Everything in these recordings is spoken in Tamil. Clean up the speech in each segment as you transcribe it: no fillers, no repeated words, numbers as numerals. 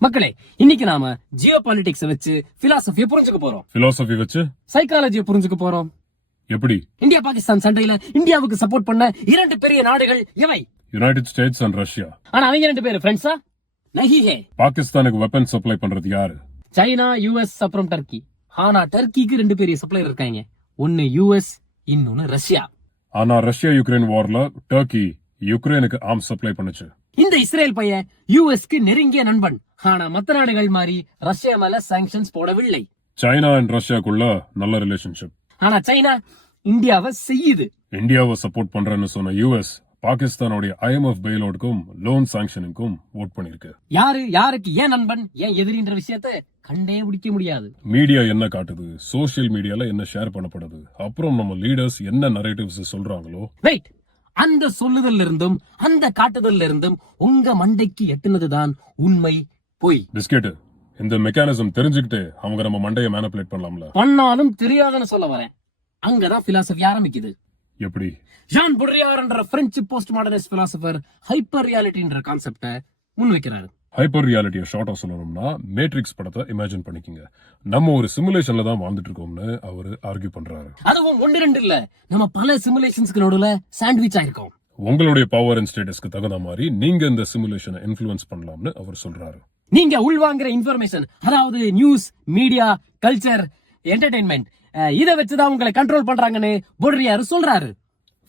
மக்களே, இன்னைக்கு நாம ஜியோ பாலிடிக்ஸ் வச்சு பிலாசபிய புரிஞ்சுக்க போறோம். பிலாசபி வச்சு சைக்காலஜியை புரிஞ்சுக்க போறோம். எப்படி? இந்தியா பாகிஸ்தான் சண்டையில இந்தியாவுக்கு சப்போர்ட் பண்ண இரண்டு பெரிய நாடுகள் எவை? United states and Russia. ஆனா அவங்க ரெண்டு பேரும் ஃப்ரெண்ட்ஸா? நஹி ஹே. பாகிஸ்தானுக்கு வெப்பன் சப்ளை பண்றது யாரு? சைனா, யுஎஸ், அப்புறம் டர்க்கி. ஆனா டர்க்கிக்கு ரெண்டு பெரிய சப்ளையர் இருக்காங்க. ஒன்னு யுஎஸ், இன்னொன்னு ரஷ்யா. ஆனா ரஷ்யா யுக்ரைன் வார்ல டர்க்கி யுக்ரைனுக்கு ஆர்ம்ஸ் சப்ளை பண்ணுச்சு. இந்த இஸ்ரேல் பையன் யுஎஸ்க்கு நெருங்கிய நண்பன். ஆனா மத்த நாடுகள் மாதிரி ரஷ்யா மேல சாங்ஷன்ஸ் போடவில்லை. சைனா அண்ட் ரஷ்யாக்குள்ள நல்ல ரிலேஷன்ஷிப். ஆனா சைனா இந்தியாவை செய்யுது. இந்தியாவை சப்போர்ட் பண்றேன்னு சொன்ன யுஎஸ் பாகிஸ்தானுடைய ஐஎம்எஃப் பெயிலவுட்க்கும் லோன் சாங்ஷனுக்கும் ஓட் பண்ணிருக்கு. யாருக்கு ஏன் நண்பன் ஏன் எதிரின்ற விஷயத்தை கண்டே பிடிக்க முடியாது. மீடியா என்ன காட்டுது, சோசியல் மீடியால என்ன ஷேர் பண்ணப்படுது, அப்புறம் நம்ம லீடர்ஸ் என்ன நரேட்டிவ்ஸ் சொல்றாங்களோ. வெயிட், அந்த சொல்லுதல் இருந்தும் அந்த காட்டுதல் இருந்தும் உங்க மண்டைக்கு எட்டுனதுதான் உண்மை பொய். பிஸ்கெட், இந்த மெக்கானிசம் தெரிஞ்சுக்கிட்டு அவங்க நம்ம மண்டையை மேனிபுலேட் பண்ணலாம்ல. பண்ணாலும் தெரியாதுன்னு சொல்ல வரேன். அங்கதான் பிலாசபி ஆரம்பிக்குது. எப்படி? ஜான் புட்ரியார் என்ற French post modernist philosopher hyper ரியாலிட்டின்ற கான்செப்டை முன்வைக்கிறாரு. ஹைப்பர் ரியாலிட்டியை ஷார்ட்டா சொல்லணும்னா மேட்ரிக்ஸ் படத்தை இமேஜின் பண்ணிக்கங்க. நம்ம ஒரு சிமுலேஷன்ல தான் வாழ்ந்துட்டு இருக்கோம்னு அவரு ஆர்கியூ பண்றாரு. அதுவும் ஒன்று ரெண்டு இல்ல, நம்ம பல சிமுலேஷன்ஸ்க்கு நடுவுல சாண்ட்விச் ஆயிருக்கோம். உங்களுடைய பவர் அண்ட் ஸ்டேட்டஸ்க்கு தகுந்த மாதிரி நீங்க இந்த சிமுலேஷனை இன்ஃப்ளூயன்ஸ் பண்ணலாம்னு அவர் சொல்றாரு. நீங்க உள்வாங்குற இன்ஃபர்மேஷன், அதாவது நியூஸ், மீடியா, கல்ச்சர், என்டர்டைன்மெண்ட், இதை வச்சுதான் உங்களை கண்ட்ரோல் பண்றாங்கன்னு புட்ரியார் சொல்றாரு.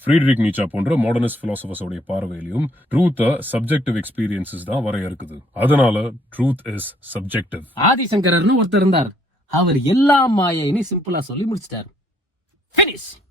ஃப்ரீட்ரிக் நீச்சா போன்ற மாடர்னிஸ்ட் பிலாசபர்ஸோட பார்வையிலும் ட்ரூத் சப்ஜெக்டிவ் எக்ஸ்பீரியன்சஸ் தான் வரையறுக்குது. அதனால ட்ரூத் இஸ் சப்ஜெக்டிவ். ஆதிசங்கரர்னு ஒருத்தர் இருந்தார். அவர் எல்லா மாயைன்னு சிம்பிளா சொல்லி முடிச்சிட்டார். Finish.